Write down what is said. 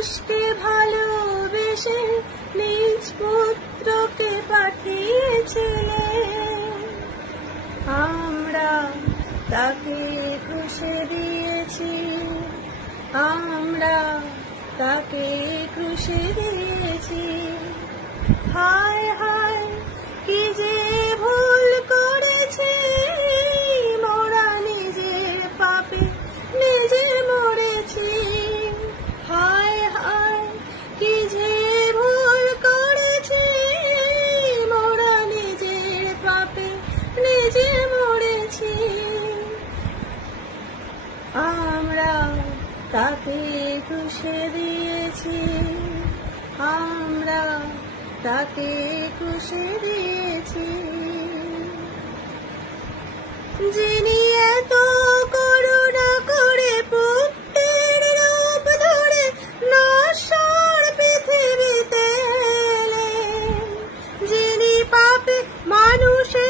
মানুষকে ভালোবেসে নিজ পুত্রকে পাঠিয়েছিলেন, আমরা তাকে ক্রুশে দিয়েছি, আমরা তাকে ক্রুশে দিয়েছি। হায় হায় কি যে ভুল করেছি, মোরা নিজের পাপে নিজে মরেছি। হায় হায় কি যে ভুল করেছি, মোরা নিজের পাপে নিজে মরেছি। আমরা তাকে ক্রুশে দিয়েছি, আমরা তাকে ক্রুশে দিয়েছি। যিনি এত করুণা করে পুত্রের রূপ ধরে নশ্বর পৃথিবীতে এলেন, যিনি পাপে মানুষের